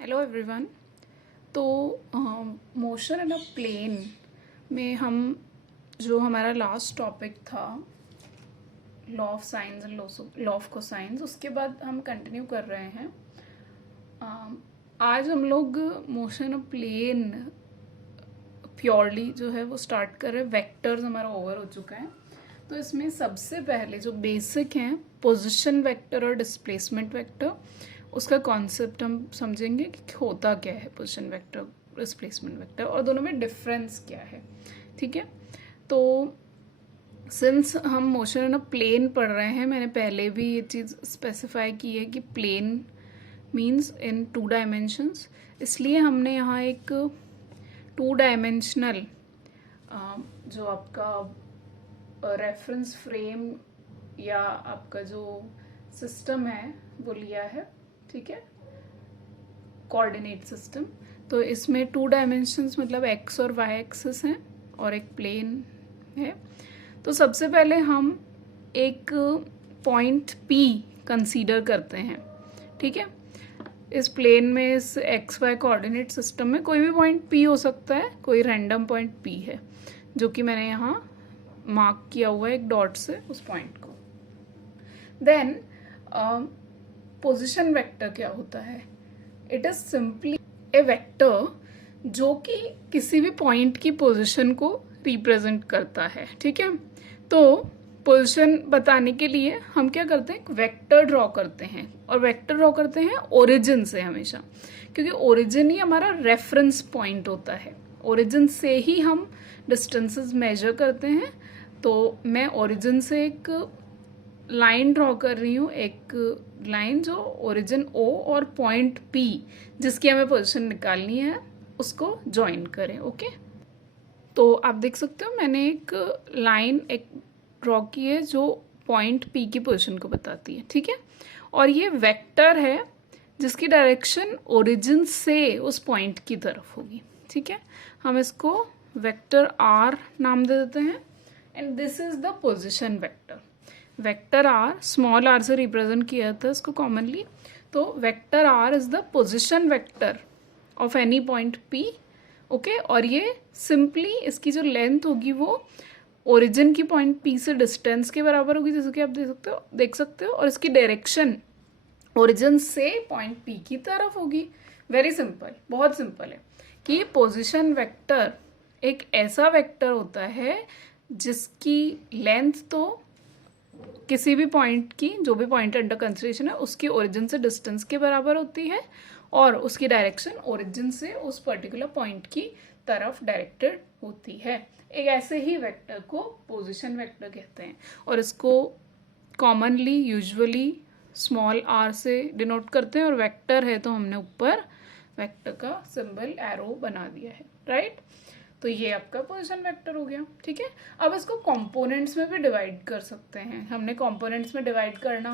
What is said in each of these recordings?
Hello everyone. तो motion in a plane में हम जो हमारा लास्ट टॉपिक था law of science and law of cosines, उसके बाद हम कंटिन्यू कर रहे हैं। आज हम लोग मोशन ऑफ प्लेन प्योरली जो है वो स्टार्ट कर रहे हैं। वेक्टर्स हमारा ओवर हो चुका है, तो इसमें सबसे पहले जो बेसिक हैं पोजीशन वेक्टर और डिस्प्लेसमेंट वेक्टर, उसका कॉन्सेप्ट हम समझेंगे कि होता क्या है पोजीशन वेक्टर, डिस्प्लेसमेंट वेक्टर, और दोनों में डिफरेंस क्या है। ठीक है, तो सिंस हम मोशन इन अ प्लेन पढ़ रहे हैं, मैंने पहले भी ये चीज़ स्पेसिफाई की है कि प्लेन मीन्स इन 2 डायमेंशंस, इसलिए हमने यहाँ एक 2 डायमेंशनल जो आपका रेफरेंस फ्रेम या आपका जो सिस्टम है वो लिया है। ठीक है, कोऑर्डिनेट सिस्टम। तो इसमें 2 डायमेंशंस मतलब एक्स और वाई एक्सिस हैं और एक प्लेन है। तो सबसे पहले हम एक पॉइंट पी कंसीडर करते हैं। ठीक है, इस प्लेन में, इस एक्स वाई कोऑर्डिनेट सिस्टम में कोई भी पॉइंट पी हो सकता है, कोई रैंडम पॉइंट पी है जो कि मैंने यहाँ मार्क किया हुआ है एक डॉट से उस पॉइंट को। देन पोजीशन वेक्टर क्या होता है? It is simply A vector जो कि किसी भी पॉइंट की पोजीशन को रिप्रेजेंट करता है। ठीक है, तो पोजीशन बताने के लिए हम क्या करते हैं, एक वेक्टर ड्रॉ करते हैं, और वेक्टर ड्रॉ करते हैं ओरिजिन से हमेशा, क्योंकि ओरिजिन ही हमारा रेफरेंस पॉइंट होता है। ओरिजिन से ही हम डिस्टेंसेस मेजर करते हैं। तो मैं ओरिजिन से एक लाइन ड्रॉ कर रही हूँ, एक लाइन जो ओरिजिन ओ और पॉइंट पी जिसकी हमें पोजीशन निकालनी है उसको ज्वाइन करें। ओके, तो आप देख सकते हो मैंने एक लाइन एक ड्रॉ की है जो पॉइंट पी की पोजीशन को बताती है। ठीक है, और ये वेक्टर है जिसकी डायरेक्शन ओरिजिन से उस पॉइंट की तरफ होगी। ठीक है, हम इसको वेक्टर आर नाम दे देते हैं, and this is the position vector. Vector R small R से रिप्रेजेंट किया था इसको कॉमनली। तो vector R is the position vector of any point P. Okay, और ये सिंपली इसकी जो लेंथ होगी वो ओरिजिन की पॉइंट पी से डिस्टेंस के बराबर होगी, जैसे कि आप देख सकते हो, और इसकी डायरेक्शन ओरिजिन से पॉइंट पी की तरफ होगी। वेरी सिंपल, बहुत सिंपल है कि पोजीशन वेक्टर एक ऐसा वेक्टर होता है जिसकी लेंथ तो किसी भी पॉइंट की, जो भी पॉइंट अंडर कंसिडरेशन है उसकी ओरिजिन से डिस्टेंस के बराबर होती है, और उसकी डायरेक्शन ओरिजिन से उस पर्टिकुलर पॉइंट की तरफ डायरेक्टेड होती है। एक ऐसे ही वेक्टर को पोजीशन वेक्टर कहते हैं, और इसको कॉमनली यूजुअली स्मॉल आर से डिनोट करते हैं, और वेक्टर है तो हमने ऊपर वेक्टर का सिंबल एरो बना दिया है। राइट, तो ये आपका पोजीशन वेक्टर हो गया। ठीक है, अब इसको कंपोनेंट्स में भी डिवाइड कर सकते हैं। हमने कंपोनेंट्स में डिवाइड करना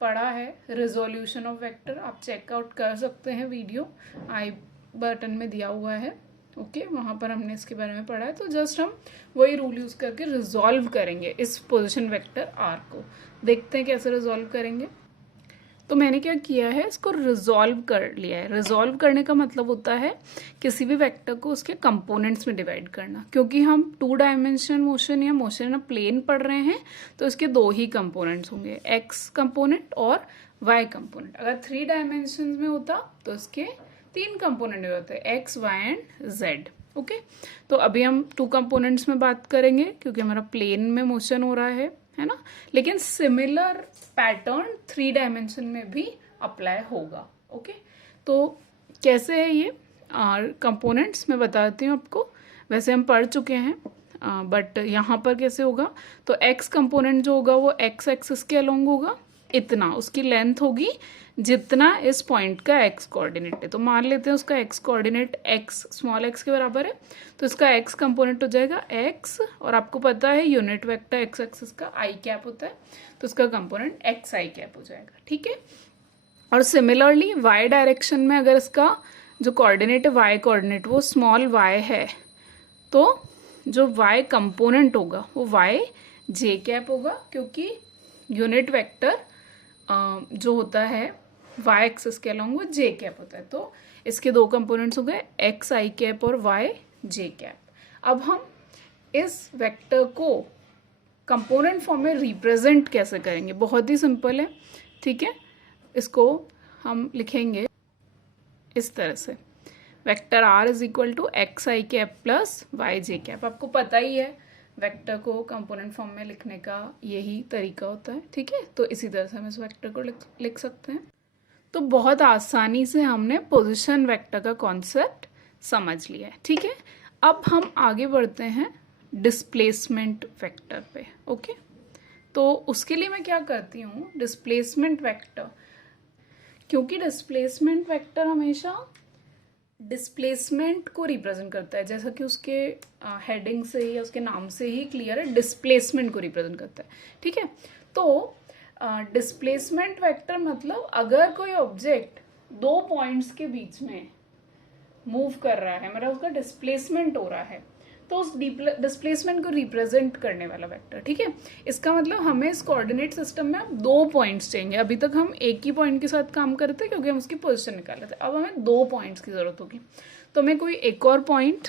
पढ़ा है, रिजोल्यूशन ऑफ वेक्टर आप चेकआउट कर सकते हैं, वीडियो आई बटन में दिया हुआ है। ओके, वहाँ पर हमने इसके बारे में पढ़ा है। तो जस्ट हम वही रूल यूज करके रिजॉल्व करेंगे इस पोजीशन वेक्टर आर को। देखते हैं कैसे रिजॉल्व करेंगे। तो मैंने क्या किया है, इसको रिजॉल्व कर लिया है। रिजॉल्व करने का मतलब होता है किसी भी वेक्टर को उसके कंपोनेंट्स में डिवाइड करना। क्योंकि हम 2 डायमेंशन मोशन या मोशन इन अ प्लेन पढ़ रहे हैं, तो इसके 2 ही कंपोनेंट्स होंगे, एक्स कंपोनेंट और वाई कंपोनेंट। अगर 3 डायमेंशन में होता तो इसके 3 कंपोनेंट होते, X Y and Z. Okay, तो अभी हम 2 कंपोनेंट्स में बात करेंगे क्योंकि हमारा प्लेन में मोशन हो रहा है ना, लेकिन सिमिलर पैटर्न 3 डायमेंशन में भी अप्लाई होगा। ओके, तो कैसे है ये कंपोनेंट्स मैं बताती हूँ आपको। वैसे हम पढ़ चुके हैं, बट यहाँ पर कैसे होगा, तो एक्स कंपोनेंट जो होगा वो एक्स एक्सिस के अलोंग होगा, इतना उसकी लेंथ होगी जितना इस पॉइंट का एक्स कोऑर्डिनेट है। तो मान लेते हैं उसका x coordinate x small x के बराबर है, तो इसका एक्स कंपोनेंट हो जाएगा एक्स, और आपको पता है यूनिट वेक्टर एक्स एक्सिस का आई कैप होता है, तो इसका कंपोनेंट एक्स आई कैप हो जाएगा। ठीक है, और सिमिलरली वाई डायरेक्शन में अगर इसका जो कोऑर्डिनेट है वाई कोऑर्डिनेट वो स्मॉल वाई है, तो जो वाई कंपोनेंट होगा वो वाई जे कैप होगा, क्योंकि यूनिट वेक्टर जो होता है वाई एक्सिस के अलॉन्ग वो जे कैप होता है। तो इसके दो कंपोनेंट्स हो गए, एक्स आई कैप और वाई जे कैप। अब हम इस वेक्टर को कंपोनेंट फॉर्म में रिप्रेजेंट कैसे करेंगे, बहुत ही सिंपल है, ठीक है। इसको हम लिखेंगे इस तरह से, vector R is equal to X I cap plus Y J cap. आपको पता ही है वेक्टर को कंपोनेंट फॉर्म में लिखने का यही तरीका होता है, ठीक है। तो इसी तरह से हम इस वेक्टर को लिख सकते हैं। तो बहुत आसानी से हमने पोजीशन वेक्टर का कॉन्सेप्ट समझ लिया है, ठीक है। अब हम आगे बढ़ते हैं डिस्प्लेसमेंट वेक्टर पे, ओके। तो उसके लिए मैं क्या करती हूँ, डिस्प्लेसमेंट वेक्टर, क्योंकि डिस्प्लेसमेंट वेक्टर हमेशा डिस्प्लेसमेंट को रिप्रेजेंट करता है, जैसा कि उसके हेडिंग से या उसके नाम से ही क्लियर है, डिस्प्लेसमेंट को रिप्रेजेंट करता है, ठीक है। तो डिस्प्लेसमेंट वेक्टर मतलब अगर कोई ऑब्जेक्ट दो पॉइंट्स के बीच में मूव कर रहा है, मतलब उसका डिस्प्लेसमेंट हो रहा है, तो उस डिस्प्लेसमेंट को रिप्रेजेंट करने वाला वेक्टर, ठीक है। इसका मतलब हमें इस कोऑर्डिनेट सिस्टम में अब दो पॉइंट्स चाहिए। अभी तक हम एक ही पॉइंट के साथ काम करते क्योंकि हम उसकी पोजीशन निकाल रहे थे, अब हमें दो पॉइंट्स की जरूरत होगी। तो मैं कोई एक और पॉइंट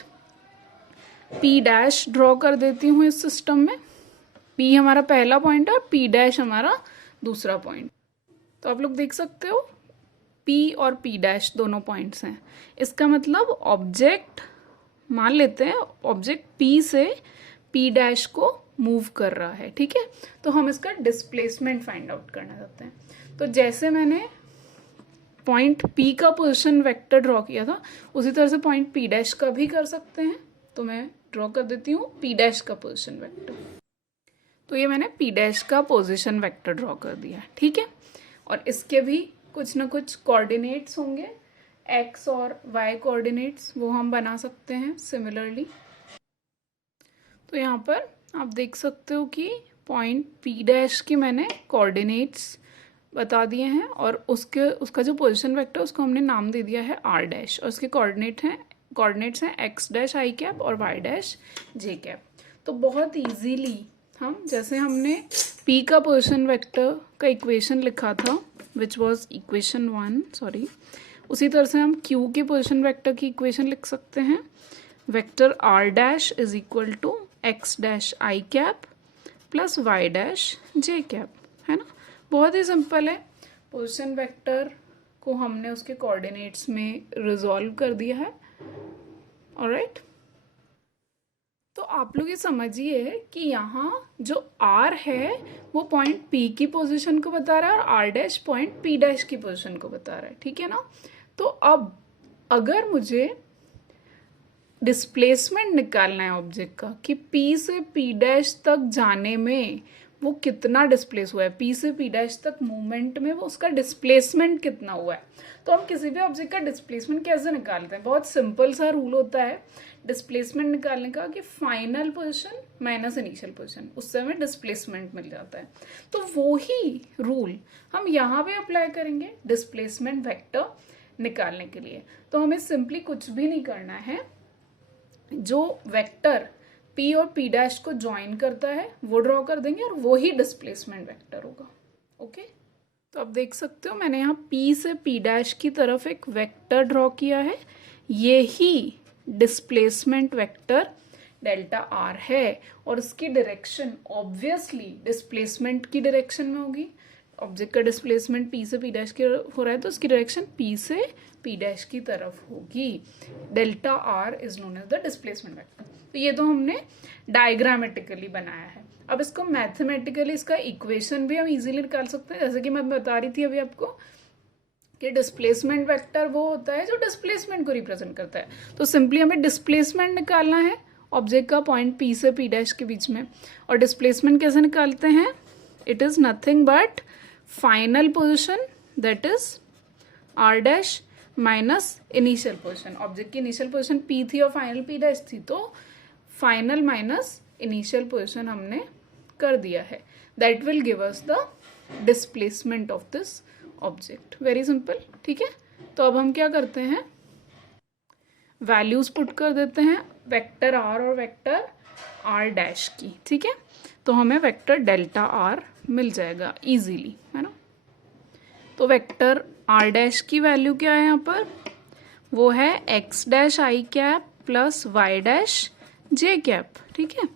पी डैश ड्रॉ कर देती हूँ इस सिस्टम में। पी हमारा पहला पॉइंट है और पी डैश हमारा दूसरा पॉइंट। तो आप लोग देख सकते हो पी और पी डैश दोनों पॉइंट्स हैं। इसका मतलब ऑब्जेक्ट, मान लेते हैं ऑब्जेक्ट पी से पी डैश को मूव कर रहा है, ठीक है। तो हम इसका डिस्प्लेसमेंट फाइंड आउट करना चाहते हैं। तो जैसे मैंने पॉइंट पी का पोजीशन वेक्टर ड्रॉ किया था, उसी तरह से पॉइंट पी डैश का भी कर सकते हैं। तो मैं ड्रॉ कर देती हूँ पी डैश का पोजीशन वेक्टर। तो ये मैंने पी डैश का पोजीशन वेक्टर ड्रॉ कर दिया, ठीक है। और इसके भी कुछ ना कुछ कोऑर्डिनेट्स होंगे, एक्स और वाई कोऑर्डिनेट्स, वो हम बना सकते हैं सिमिलरली। तो यहाँ पर आप देख सकते हो कि पॉइंट पी डैश की मैंने कोऑर्डिनेट्स बता दिए हैं और उसका जो पोजीशन वेक्टर उसको हमने नाम दे दिया है आर डैश, और उसके कोऑर्डिनेट्स हैं एक्स डैश आई कैप और वाई डैश जे कैप। तो बहुत इजीली हम, जैसे हमने पी का पोजीशन वेक्टर का इक्वेशन लिखा था विच वॉज इक्वेशन 1, उसी तरह से हम क्यू के पोजीशन वेक्टर की इक्वेशन लिख सकते हैं। Vector R dash is equal to X dash I cap plus Y dash J cap, है ना। बहुत ही सिंपल है। पोजीशन वेक्टर को हमने उसके कोऑर्डिनेट्स में रिजॉल्व कर दिया है, ऑलराइट। तो आप लोग ये समझिए कि यहाँ जो R है वो पॉइंट P की पोजीशन को बता रहा है और R dash point P dash की पोजीशन को बता रहा है, ठीक है ना। तो अब अगर मुझे डिस्प्लेसमेंट निकालना है ऑब्जेक्ट का कि P से P डैश तक जाने में वो कितना डिस्प्लेस हुआ है, P से P डैश तक मूवमेंट में वो उसका डिस्प्लेसमेंट कितना हुआ है, तो हम किसी भी ऑब्जेक्ट का डिस्प्लेसमेंट कैसे निकालते हैं। बहुत सिंपल सा रूल होता है डिस्प्लेसमेंट निकालने का कि final position minus initial position, उससे हमें डिस्प्लेसमेंट मिल जाता है। तो वो ही रूल हम यहाँ पे अप्लाई करेंगे डिस्प्लेसमेंट वेक्टर निकालने के लिए। तो हमें सिंपली कुछ भी नहीं करना है, जो वेक्टर P और P डैश को ज्वाइन करता है वो ड्रॉ कर देंगे और वो ही डिस्प्लेसमेंट वेक्टर होगा, ओके। तो आप देख सकते हो मैंने यहाँ P से P डैश की तरफ एक वेक्टर ड्रॉ किया है, ये ही डिस्प्लेसमेंट वेक्टर डेल्टा R है और उसकी डायरेक्शन ऑब्वियसली डिस्प्लेसमेंट की डायरेक्शन में होगी। ऑब्जेक्ट का डिस्प्लेसमेंट P से P डैश की हो रहा है तो उसकी डायरेक्शन P से P डैश की तरफ होगी। Delta R is known as the displacement vector. तो ये तो हमने डायग्रामेटिकली बनाया है। अब इसको मैथमेटिकली इसका इक्वेशन भी हम इजीली निकाल सकते हैं, जैसे कि मैं बता रही थी अभी आपको कि डिस्प्लेसमेंट वेक्टर वो होता है जो डिस्प्लेसमेंट को रिप्रेजेंट करता है। तो सिंपली हमें डिस्प्लेसमेंट निकालना है ऑब्जेक्ट का पॉइंट P से P डैश के बीच में। और डिस्प्लेसमेंट कैसे निकालते हैं, it is nothing but final position that is R dash minus initial position. Object की इनिशियल पोजिशन P थी और फाइनल P डैश थी, तो फाइनल माइनस इनिशियल पोजिशन हमने कर दिया है। That will give us the displacement of this object. Very simple, ठीक है। तो अब हम क्या करते हैं, वैल्यूज पुट कर देते हैं वेक्टर R और वेक्टर R डैश की, ठीक है। तो हमें वेक्टर डेल्टा R मिल जाएगा इजीली, है ना। तो वेक्टर आर डैश की वैल्यू क्या है यहाँ पर, वो है X dash I cap plus Y dash J cap, ठीक है,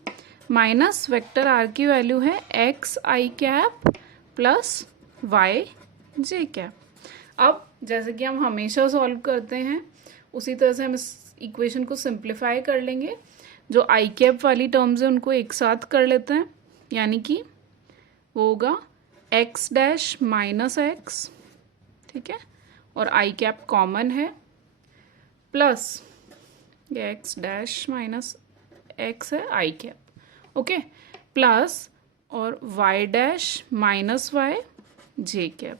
माइनस वेक्टर आर की वैल्यू है X I cap plus Y J cap. अब जैसे कि हम हमेशा सॉल्व करते हैं उसी तरह से हम इस इक्वेशन को सिंप्लीफाई कर लेंगे। जो आई कैप वाली टर्म्स है उनको एक साथ कर लेते हैं, यानी कि वो होगा एक्स डैश माइनस एक्स, ठीक है, और आई कैप कॉमन है, प्लस ये एक्स डैश माइनस एक्स है आई कैप, ओके, प्लस और Y dash minus Y J cap.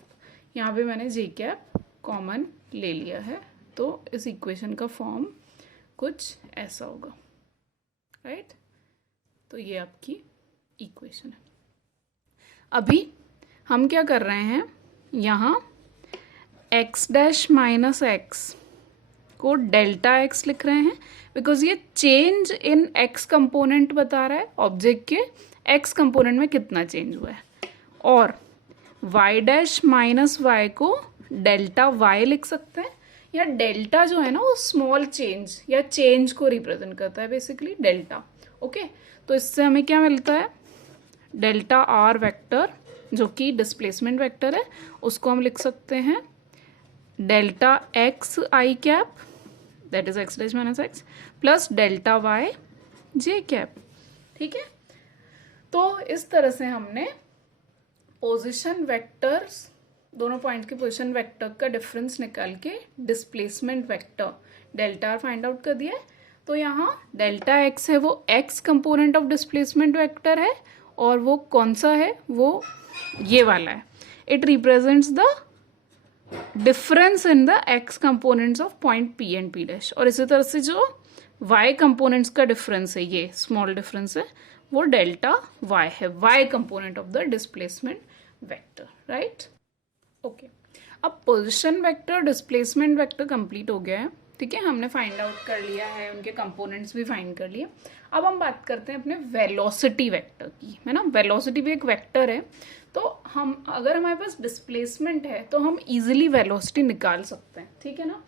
यहाँ पे मैंने जे कैप कॉमन ले लिया है, तो इस इक्वेशन का फॉर्म कुछ ऐसा होगा, राइट। तो ये आपकी इक्वेशन है। अभी हम क्या कर रहे हैं, यहाँ एक्स डैश माइनस एक्स को डेल्टा एक्स लिख रहे हैं, बिकॉज ये चेंज इन एक्स कंपोनेंट बता रहा है, ऑब्जेक्ट के एक्स कंपोनेंट में कितना चेंज हुआ है। और वाई डैश माइनस वाई को डेल्टा वाई लिख सकते हैं, या डेल्टा जो है ना वो स्मॉल चेंज या चेंज को रिप्रेजेंट करता है, बेसिकली डेल्टा, ओके। तो इससे हमें क्या मिलता है, डेल्टा आर वेक्टर जो कि डिस्प्लेसमेंट वेक्टर है, उसको हम लिख सकते हैं delta X I cap, that is X dash minus X, plus delta Y J cap, ठीक है। तो इस तरह से हमने पोजीशन वेक्टर्स, दोनों पॉइंट के पोजीशन वेक्टर का डिफरेंस निकाल के displacement vector delta R find out कर दिया है। तो यहाँ डेल्टा एक्स है वो X component of displacement vector है, और वो कौन सा है, वो ये वाला है, it represents the difference in the x components of point P and P dash. और इसी तरह से जो वाई कंपोनेंट्स का डिफरेंस है, ये स्मॉल डिफरेंस है, वो डेल्टा वाई है, Y component of the displacement vector, right, okay. अब position vector displacement vector complete हो गया है, ठीक है, हमने फाइंड आउट कर लिया है, उनके कंपोनेंट्स भी फाइंड कर लिए। अब हम बात करते हैं अपने वेलोसिटी वेक्टर की, है ना। वेलोसिटी भी एक वेक्टर है, तो हम अगर हमारे पास डिस्प्लेसमेंट है तो हम इजीली वेलोसिटी निकाल सकते हैं, ठीक है ना,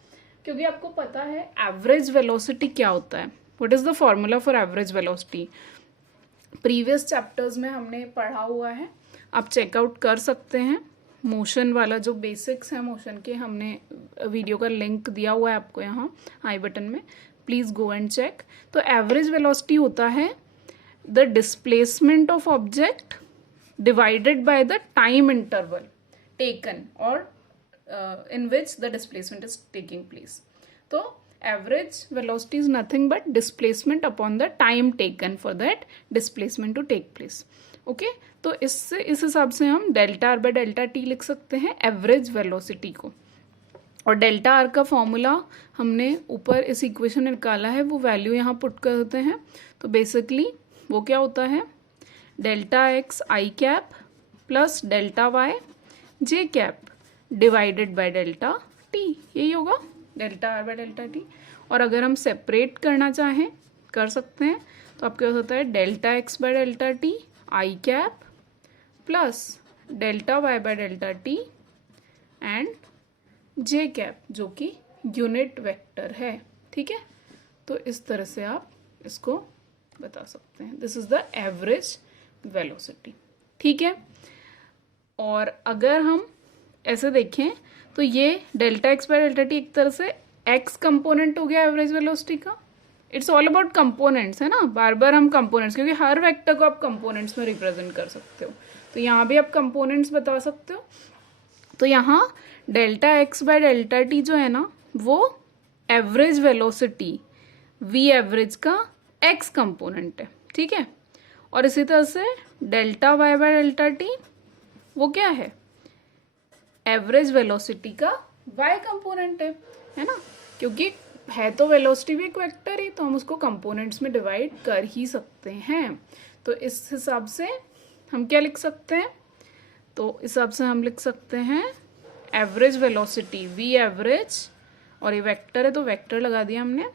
क्योंकि आपको पता है एवरेज वेलोसिटी क्या होता है, what is the formula for average velocity. Previous chapters में हमने पढ़ा हुआ है, आप चेकआउट कर सकते हैं। मोशन वाला जो बेसिक्स है मोशन के, हमने वीडियो का लिंक दिया हुआ है आपको यहाँ आई बटन में, प्लीज गो एंड चेक। तो एवरेज वेलोसिटी होता है the displacement of object divided by the time interval taken or in which the displacement is taking place. So average velocity is nothing but displacement upon the time taken for that displacement to take place. Okay, तो इस हिसाब से हम delta R by delta T लिख सकते हैं average velocity को। और डेल्टा आर का फॉर्मूला हमने ऊपर इस इक्वेशन में निकाला है, वो वैल्यू यहाँ पुट कर देते हैं। तो बेसिकली वो क्या होता है, delta X I cap plus delta Y J cap divided by delta T, यही होगा delta R by delta T. और अगर हम सेपरेट करना चाहें कर सकते हैं, तो आपके पास होता है delta X by delta T I cap plus delta Y by delta T and J cap, जो कि यूनिट वेक्टर है, ठीक है। तो इस तरह से आप इसको बता सकते हैं, this is the average velocity, ठीक है। और अगर हम ऐसे देखें तो ये delta X by delta T एक तरह से एक्स कंपोनेंट हो गया एवरेज वेलोसिटी का। इट्स ऑल अबाउट कंपोनेंट्स, है ना, बार बार हम कंपोनेंट्स, क्योंकि हर वेक्टर को आप कंपोनेंट्स में रिप्रेजेंट कर सकते हो, तो यहाँ भी आप कंपोनेंट्स बता सकते हो। तो यहाँ delta X by delta T जो है ना, वो एवरेज वेलोसिटी वी एवरेज का एक्स कंपोनेंट है, ठीक है। और इसी तरह से delta Y by delta T वो क्या है, एवरेज वेलोसिटी का वाई कंपोनेंट है ना, क्योंकि है तो वेलोसिटी भी एक वेक्टर ही, तो हम उसको कंपोनेंट्स में डिवाइड कर ही सकते हैं। तो इस हिसाब से हम क्या लिख सकते हैं, तो इस हिसाब से हम लिख सकते हैं एवरेज वेलोसिटी वी एवरेज, और ये वेक्टर है तो वेक्टर लगा दिया हमने,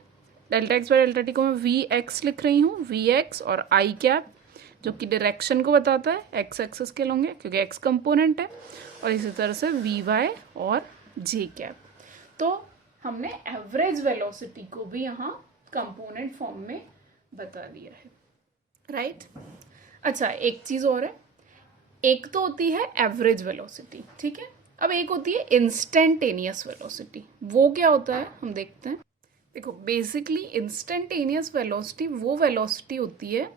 delta X by delta T को मैं वी एक्स लिख रही हूँ, वी एक्स और आई कैप जो कि डायरेक्शन को बताता है, एक्स एक्सिस के होंगे क्योंकि एक्स कंपोनेंट है, और इसी तरह से वी वाई और जे कैप। तो हमने एवरेज वेलोसिटी को भी यहाँ कंपोनेंट फॉर्म में बता दिया है, राइट। अच्छा, एक चीज़ और है, एक तो होती है एवरेज वेलोसिटी, ठीक है, अब एक होती है इंस्टेंटेनियस वेलोसिटी। वो क्या होता है हम देखते हैं। देखो, बेसिकली इंस्टेंटेनियस वेलोसिटी वो वेलोसिटी होती है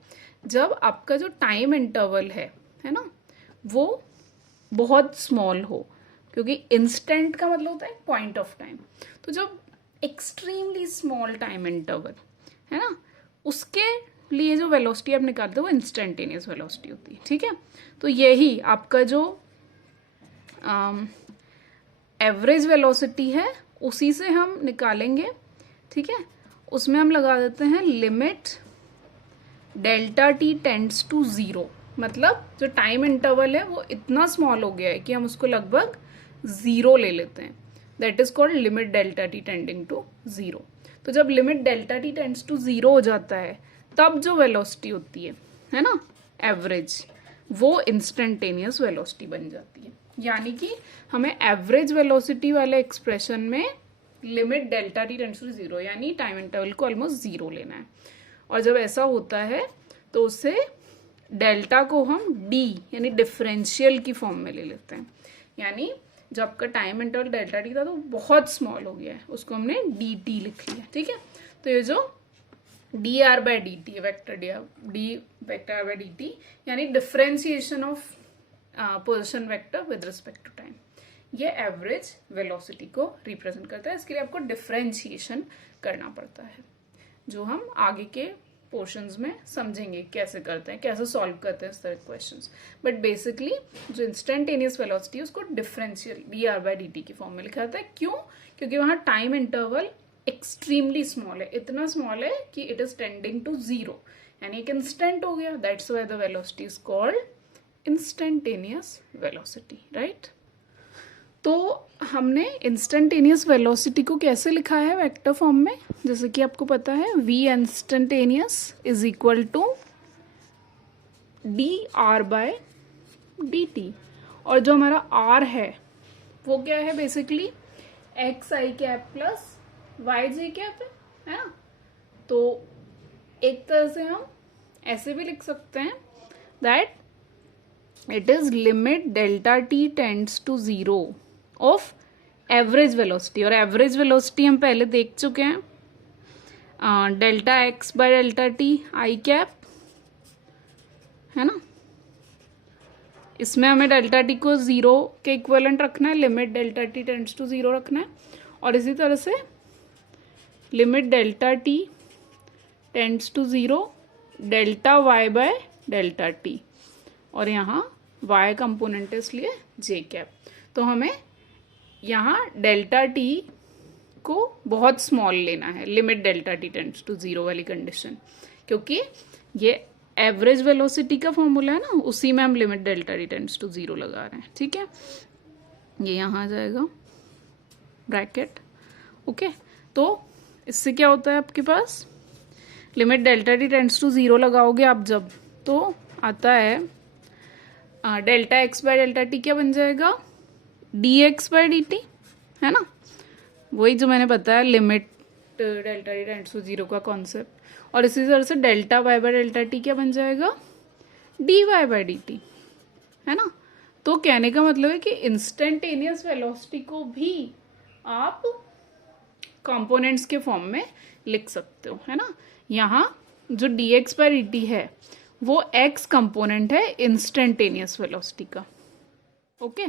जब आपका जो टाइम इंटरवल है ना, वो बहुत स्मॉल हो, क्योंकि इंस्टेंट का मतलब होता है पॉइंट ऑफ टाइम। तो जब एक्सट्रीमली स्मॉल टाइम इंटरवल है ना, उसके लिए जो वेलोसिटी आप निकालते हो वो इंस्टेंटेनियस वेलोसिटी होती है, ठीक है। तो यही आपका जो एवरेज वेलोसिटी है उसी से हम निकालेंगे, ठीक है। उसमें हम लगा देते हैं limit delta T tends to zero, मतलब जो टाइम इंटरवल है वो इतना स्मॉल हो गया है कि हम उसको लगभग ज़ीरो ले लेते हैं। That is called limit delta T tending to zero. तो जब limit delta T tends to zero हो जाता है तब जो वेलोसिटी होती है ना, एवरेज, वो इंस्टेंटेनियस वेलोसिटी बन जाती है। यानी कि हमें एवरेज वेलोसिटी वाले एक्सप्रेशन में limit delta T tends to zero यानी टाइम इंटरवल को ऑलमोस्ट ज़ीरो लेना है। और जब ऐसा होता है तो उससे डेल्टा को हम डी यानी डिफरेंशियल की फॉर्म में ले लेते हैं। यानी जब आपका टाइम इंटरवल डेल्टा टी था तो बहुत स्मॉल हो गया है, उसको हमने डी टी लिख लिया, ठीक है। तो ये जो D R by D T vector D vector R by D T यानी differentiation of position vector with respect to time, ये एवरेज वेलोसिटी को रिप्रेजेंट करता है। इसके लिए आपको डिफरेंशिएशन करना पड़ता है, जो हम आगे के पोर्शंस में समझेंगे कैसे करते हैं, कैसे सॉल्व करते हैं इस तरह के क्वेश्चंस। बट बेसिकली जो इंस्टेंटेनियस वेलोसिटी है उसको differential D R by D T की फॉर्म में लिखा जाता है। क्यों? क्योंकि वहाँ टाइम इंटरवल एक्सट्रीमली स्मॉल है, इतना स्मॉल है कि it is tending to zero, यानी एक इंस्टेंट हो गया। That's why the velocity is called instantaneous velocity, right. तो हमने इंस्टेंटेनियस वेलोसिटी को कैसे लिखा है वेक्टर फॉर्म में, जैसे कि आपको पता है v instantaneous is equal to D R by D T. और जो हमारा r है वो क्या है, basically X I cap plus Y J cap है ना। तो एक तरह से हम ऐसे भी लिख सकते हैं that it is limit delta T tends to zero of average velocity. और एवरेज वेलोसिटी हम पहले देख चुके हैं, delta X by delta T I cap है ना। इसमें हमें डेल्टा टी को ज़ीरो के इक्वलेंट रखना है, limit delta T tends to zero रखना है। और इसी तरह से limit delta T tends to zero delta Y by delta T, और यहाँ y कंपोनेंट है इसलिए जे कैप। तो हमें यहाँ डेल्टा टी को बहुत स्मॉल लेना है, limit delta T tends to zero वाली कंडीशन, क्योंकि ये एवरेज वेलोसिटी का फॉर्मूला है ना, उसी में हम limit delta T tends to zero लगा रहे हैं, ठीक है। ये यहाँ आ जाएगा ब्रैकेट, ओके। तो इससे क्या होता है, आपके पास limit delta T tends to zero लगाओगे आप जब, तो आता है delta X by delta T क्या बन जाएगा, D X by D T, है ना। वही जो मैंने बताया limit delta T tends to zero का कॉन्सेप्ट। और इसी तरह से delta Y by delta T क्या बन जाएगा, D Y by D T, है ना। तो कहने का मतलब है कि इंस्टेंटेनियस वेलोसिटी को भी आप कंपोनेंट्स के फॉर्म में लिख सकते हो, है ना। यहाँ जो D X by D T है वो एक्स कंपोनेंट है इंस्टेंटेनियस वेलोसिटी का, ओके।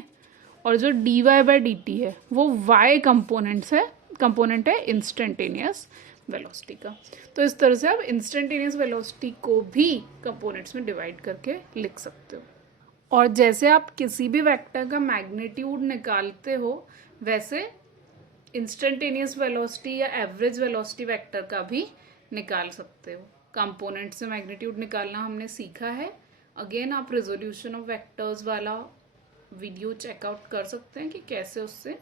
और जो D Y by D T है वो वाई कंपोनेंट है इंस्टेंटेनियस वेलोसिटी का। तो इस तरह से आप इंस्टेंटेनियस वेलोसिटी को भी कंपोनेंट्स में डिवाइड करके लिख सकते हो। और जैसे आप किसी भी वेक्टर का मैग्नीट्यूड निकालते हो, वैसे इंस्टेंटेनियस वेलोसिटी या एवरेज वेलोसिटी वेक्टर का भी निकाल सकते हो। कंपोनेंट से मैग्नीट्यूड निकालना हमने सीखा है। अगेन आप रेजोल्यूशन ऑफ वेक्टर्स वाला वीडियो चेकआउट कर सकते हैं कि कैसे उससे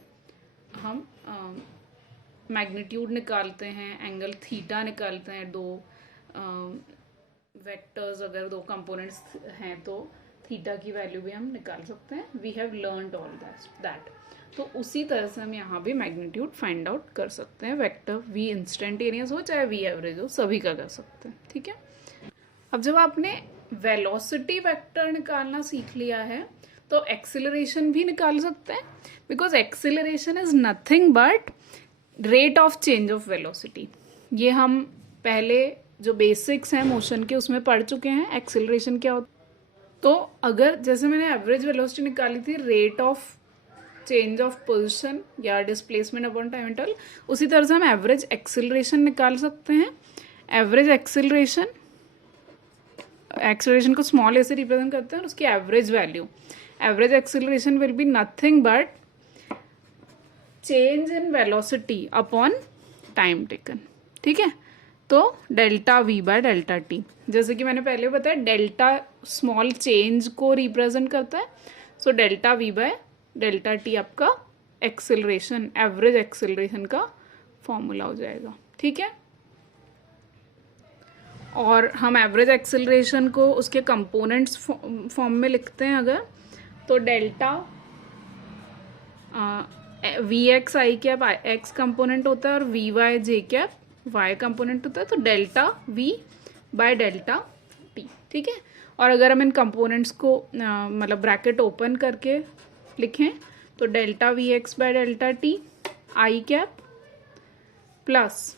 हम मैग्नीट्यूड निकालते हैं, एंगल थीटा निकालते हैं, दो वेक्टर्स अगर दो कंपोनेंट्स हैं तो थीटा की वैल्यू भी हम निकाल सकते हैं. We have learned all that. तो उसी तरह से हम यहाँ भी मैग्नीट्यूड फाइंड आउट कर सकते हैं. वेक्टर वी इंस्टेंटेनियस हो चाहे वी एवरेज हो, सभी का कर सकते हैं. ठीक है. अब जब आपने वेलोसिटी वेक्टर निकालना सीख लिया है तो एक्सिलरेशन भी निकाल सकते हैं, because acceleration is nothing but rate of change of velocity. ये हम पहले जो बेसिक्स हैं मोशन के उसमें पढ़ चुके हैं एक्सिलरेशन क्या होता है. तो अगर जैसे मैंने एवरेज वेलोसिटी निकाली थी rate of change of position या डिस्प्लेसमेंट अपॉन टाइम इंटरवल, उसी तरह से हम एवरेज एक्सिलरेशन निकाल सकते हैं. एवरेज एक्सिलरेशन को स्मॉल ए से रिप्रेजेंट करते हैं और उसकी average value. Average acceleration will be nothing but change in velocity upon time taken. ठीक है. तो delta V by delta T, जैसे कि मैंने पहले बताया डेल्टा स्मॉल चेंज को रिप्रेजेंट करता है. So delta V by delta T आपका एक्सिलरेशन, एवरेज एक्सिलरेशन का फॉर्मूला हो जाएगा. ठीक है. और हम एवरेज एक्सिलरेशन को उसके कंपोनेंट्स फॉर्म में लिखते हैं अगर, तो delta V X I cap X component होता है और V Y J cap Y component होता है. तो delta V by delta T. ठीक है. और अगर हम इन कंपोनेंट्स को मतलब ब्रैकेट ओपन करके लिखें तो delta V X by delta T I cap plus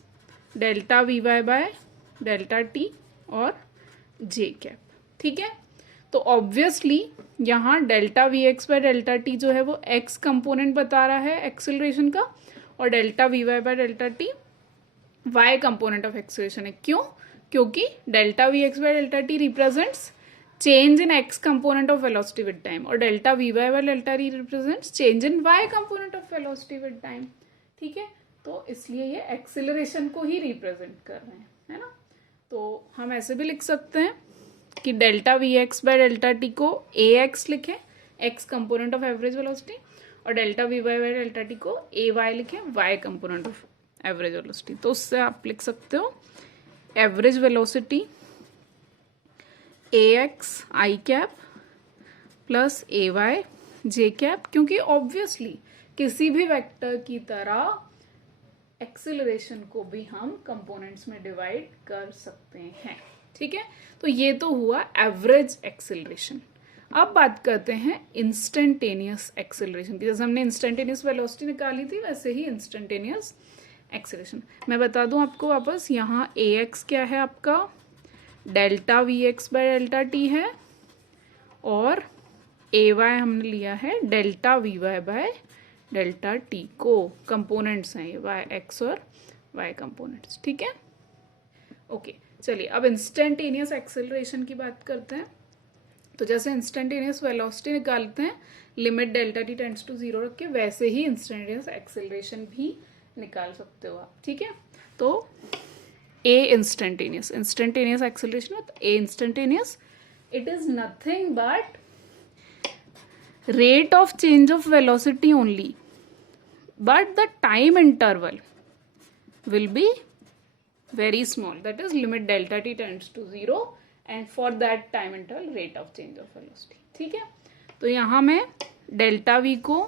delta V Y by delta T और जे कैप. ठीक है. तो ऑब्वियसली यहाँ delta V X by delta T जो है वो एक्स कंपोनेंट बता रहा है एक्सिलरेशन का, और delta V Y by delta T Y component of acceleration है. क्यों? क्योंकि delta V X by delta T represents change in X component of velocity with time और delta V Y by delta T represents change in Y component of velocity with time. ठीक है. तो इसलिए ये acceleration को ही represent कर रहे हैं, है ना. तो हम ऐसे भी लिख सकते हैं कि delta V X by delta T को ए एक्स लिखें, X component of average velocity, और delta V Y by delta T को ए वाई लिखें, Y component of average velocity. तो उससे आप लिख सकते हो average velocity A X I cap plus A Y J cap, क्योंकि ऑब्वियसली किसी भी वेक्टर की तरह एक्सिलरेशन को भी हम कंपोनेंट्स में डिवाइड कर सकते हैं. ठीक है. तो ये तो हुआ एवरेज एक्सिलरेशन. अब बात करते हैं इंस्टेंटेनियस एक्सिलरेशन की. जैसे हमने इंस्टेंटेनियस वेलोसिटी निकाली थी वैसे ही इंस्टेंटेनियस एक्सिलरेशन. मैं बता दूं आपको वापस, यहाँ ए एक्स क्या है आपका delta V X by delta T है और ए वाई हमने लिया है delta V Y by delta T को कंपोनेंट्स हैं ये वाई एक्स और वाई कंपोनेंट्स. ठीक है. ओके. चलिए अब इंस्टेंटेनियस एक्सेलरेशन की बात करते हैं. तो जैसे इंस्टेंटेनियस वेलोसिटी निकालते हैं limit delta T tends to zero रख के, वैसे ही इंस्टेंटेनियस एक्सेलरेशन भी निकाल सकते हो आप. ठीक है. तो ए इंस्टेंटेनियस एक्सेलरेशन है. तो A instantaneous it is nothing but rate of change of velocity only, but the time interval will be very small, that is limit delta t tends to 0 and for that time interval rate of change of velocity. ठीक है. तो यहाँ मैं delta we को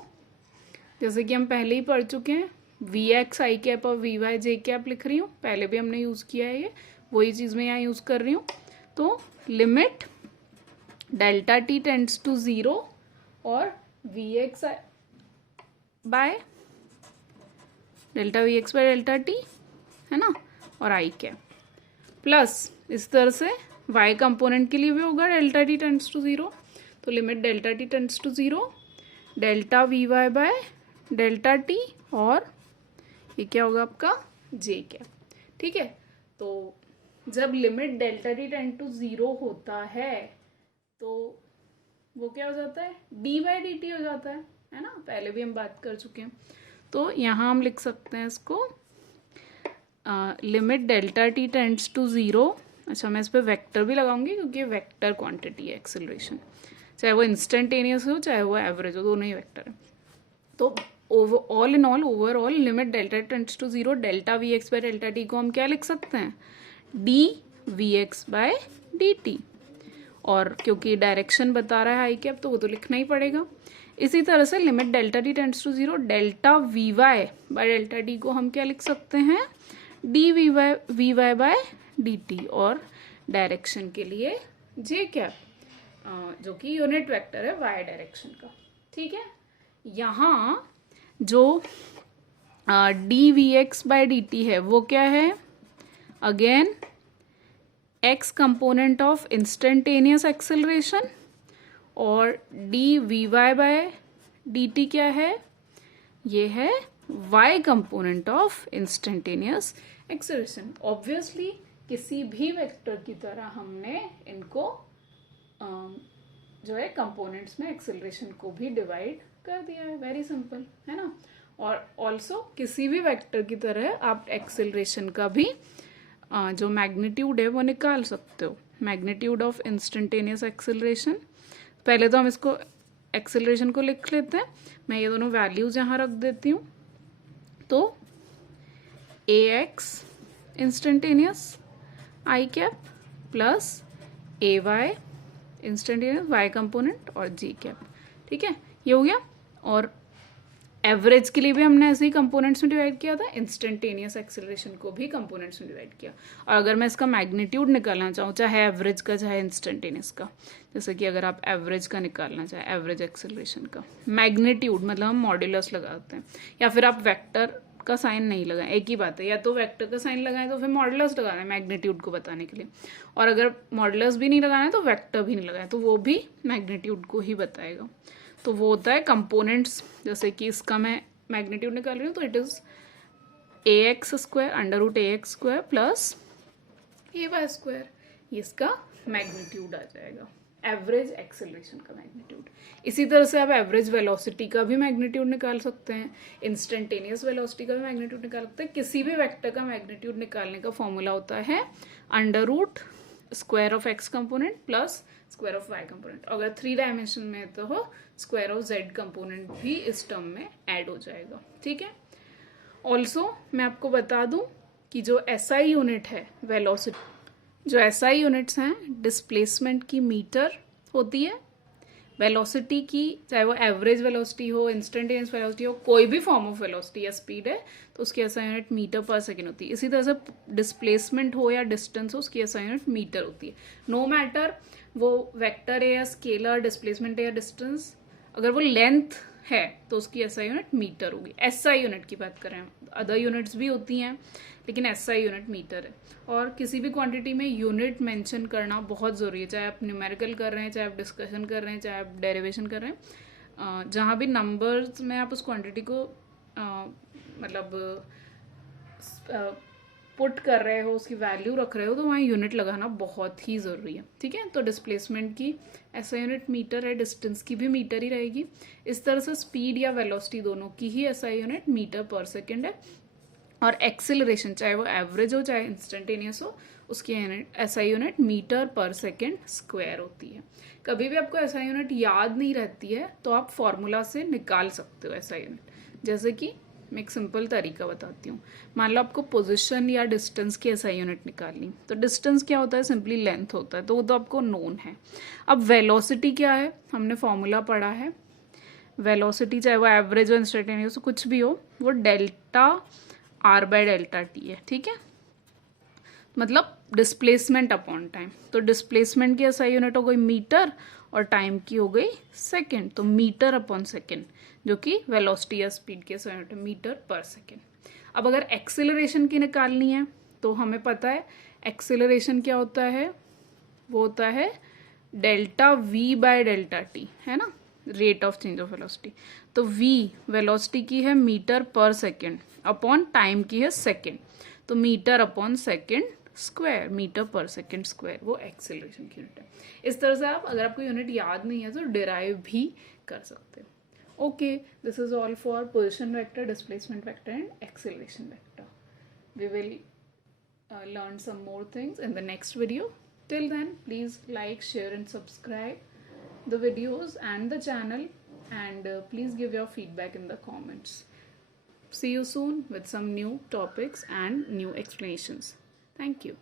जैसे कि हम पहले ही पढ़ चुके हैं वी एक्स आई कैप और वी वाई जे कैप लिख रही हूँ, पहले भी हमने यूज़ किया है, ये वही चीज़ मैं यहाँ यूज़ कर रही हूँ. तो limit delta T tends to 0 और V X by delta V X by delta T है ना, और आई कैप प्लस इस तरह से वाई कंपोनेंट के लिए भी होगा डेल्टा टी टेंड्स टू 0. तो limit delta T tends to 0 delta V Y by delta T और ये क्या होगा आपका जे कैप. ठीक है. तो जब limit delta T tend to 0 होता है तो वो क्या हो जाता है डी बाई डी टी हो जाता है ना. पहले भी हम बात कर चुके हैं. तो यहाँ हम लिख सकते हैं इसको limit delta T tends to 0. अच्छा, मैं इस पर वेक्टर भी लगाऊंगी क्योंकि वेक्टर क्वांटिटी है एक्सेलरेशन, चाहे वो इंस्टेंटेनियस हो चाहे वो एवरेज हो, दोनों ही वेक्टर है. तो all in all overall limit delta tends to 0 delta V X by delta T को हम क्या लिख सकते हैं डी vx/dt, और क्योंकि डायरेक्शन बता रहा है आई कैप तो वो तो लिखना ही पड़ेगा। इसी तरह से limit delta T tends to 0, delta V Y by delta D को हम क्या लिख सकते हैं, D V Y by D T, और डायरेक्शन के लिए जे कैप जो कि यूनिट वेक्टर है वाई डायरेक्शन का। ठीक है, यहाँ जो D V X by D T है वो क्या है, again X component of instantaneous acceleration, और D V Y by D T क्या है, ये है Y component of instantaneous acceleration. Obviously किसी भी वेक्टर की तरह हमने इनको जो है कंपोनेंट्स में एक्सेलरेशन को भी डिवाइड कर दिया है, वेरी सिंपल है ना। और ऑल्सो किसी भी वेक्टर की तरह आप एक्सेलरेशन का भी जो मैग्नीट्यूड है वो निकाल सकते हो, मैग्नीट्यूड ऑफ इंस्टेंटेनियस एक्सेलरेशन। पहले तो हम इसको एक्सेलरेशन को लिख लेते हैं, मैं ये दोनों वैल्यूज यहाँ रख देती हूँ। तो ax instantaneous I cap plus ay instantaneous y component और g कैप, ठीक है, ये हो गया। और एवरेज के लिए भी हमने ऐसे ही कंपोनेंट्स में डिवाइड किया था, इंस्टेंटेनियस एक्सेलरेशन को भी कंपोनेंट्स में डिवाइड किया। और अगर मैं इसका मैग्नीट्यूड निकालना चाहूँ, चाहे एवरेज का चाहे इंस्टेंटेनियस का, जैसे कि अगर आप एवरेज का निकालना चाहे, एवरेज एक्सेलरेशन का मैग्नीट्यूड मतलब हम मॉड्यूलस लगाते हैं, या फिर आप वेक्टर का साइन नहीं लगाएं, एक ही बात है, या तो वेक्टर का साइन लगाएं तो फिर मॉड्यूलस लगाना है मैग्नीट्यूड को बताने के लिए, और अगर मॉड्यूलस भी नहीं लगाना है तो वेक्टर भी नहीं लगाए तो वो भी मैग्नीट्यूड को ही बताएगा। तो वो होता है कंपोनेंट्स, जैसे कि इसका मैं मैग्नीट्यूड निकाल रही हूँ तो it is ax² √ax² plus ay², ये इसका मैग्नीट्यूड आ जाएगा, एवरेज एक्सेलरेशन का मैग्नीट्यूड। इसी तरह से आप एवरेज वेलोसिटी का भी मैग्नीट्यूड निकाल सकते हैं, इंस्टेंटेनियस वेलोसिटी का भी मैग्नीट्यूड निकाल सकते हैं। किसी भी वेक्टर का मैग्नीट्यूड निकालने का फॉर्मूला होता है √square of x component plus square of y component. अगर 3 डायमेंशन में है तो स्क्वायर ऑफ z कंपोनेंट भी इस टर्म में ऐड हो जाएगा, ठीक है। ऑल्सो मैं आपको बता दूं कि जो SI यूनिट है वेलोसिटी, जो SI यूनिट्स हैं डिस्प्लेसमेंट की मीटर होती है, वेलोसिटी की चाहे वो एवरेज वेलोसिटी हो, इंस्टेंटेनियस वेलोसिटी हो, कोई भी फॉर्म ऑफ वेलोसिटी या स्पीड है तो उसकी SI यूनिट मीटर पर सेकेंड होती है। इसी तरह से डिस्प्लेसमेंट हो या डिस्टेंस हो, उसकी SI यूनिट मीटर होती है। नो मैटर वो वेक्टर है या स्केलर, डिस्प्लेसमेंट है या डिस्टेंस, अगर वो लेंथ है तो उसकी SI यूनिट मीटर होगी। SI यूनिट की बात करें, अदर यूनिट्स भी होती हैं लेकिन SI यूनिट मीटर है। और किसी भी क्वांटिटी में यूनिट मेंशन करना बहुत ज़रूरी है, चाहे आप न्यूमेरिकल कर रहे हैं, चाहे आप डिस्कशन कर रहे हैं, चाहे आप डेरिवेशन कर रहे हैं, जहाँ भी नंबर्स में आप उस क्वांटिटी को मतलब पुट कर रहे हो, उसकी वैल्यू रख रहे हो, तो वहाँ यूनिट लगाना बहुत ही ज़रूरी है, ठीक है। तो डिस्प्लेसमेंट की SI यूनिट मीटर है, डिस्टेंस की भी मीटर ही रहेगी। इस तरह से स्पीड या वेलोसिटी दोनों की ही SI यूनिट मीटर पर सेकेंड है। और एक्सेलरेशन चाहे वो एवरेज हो चाहे इंस्टेंटेनियस हो, उसकी SI यूनिट मीटर पर सेकेंड स्क्वायर होती है। कभी भी आपको SI यूनिट याद नहीं रहती है तो आप फॉर्मूला से निकाल सकते हो SI यूनिट। जैसे कि मैं एक सिंपल तरीका बताती हूँ, मान लो आपको पोजीशन या डिस्टेंस की SI यूनिट निकालनी, तो डिस्टेंस क्या होता है, सिंपली लेंथ होता है, तो वो तो आपको नोन है। अब वेलोसिटी क्या है, हमने फॉर्मूला पढ़ा है, वेलोसिटी चाहे वो एवरेज हो इंस्टेंटेनियस हो कुछ भी हो, वो डेल्टा r/Δt है, ठीक है, मतलब डिस्प्लेसमेंट अपॉन टाइम। तो डिस्प्लेसमेंट की SI यूनिट हो गई मीटर और टाइम की हो गई सेकेंड, तो मीटर अपॉन सेकेंड, जो कि वेलोसिटी या स्पीड की SI यूनिट है मीटर पर सेकेंड। अब अगर एक्सेलरेशन की निकालनी है तो हमें पता है एक्सेलरेशन क्या होता है, वो होता है डेल्टा v/Δt, है ना, rate of change of velocity. तो v वेलोसिटी की है मीटर पर सेकेंड अपॉन टाइम की है सेकेंड, तो metre upon second square, metre पर सेकेंड स्क्वायर, वो एक्सेलरेशन की यूनिट है। इस तरह से आप, अगर आपको यूनिट याद नहीं है तो डिराइव भी कर सकते हो। Okay, this is all for position vector, displacement vector and acceleration vector. We will learn some more things in the next video. Till then, please like, share and subscribe the videos and the channel, and please give your feedback in the comments. See you soon with some new topics and new explanations. Thank you.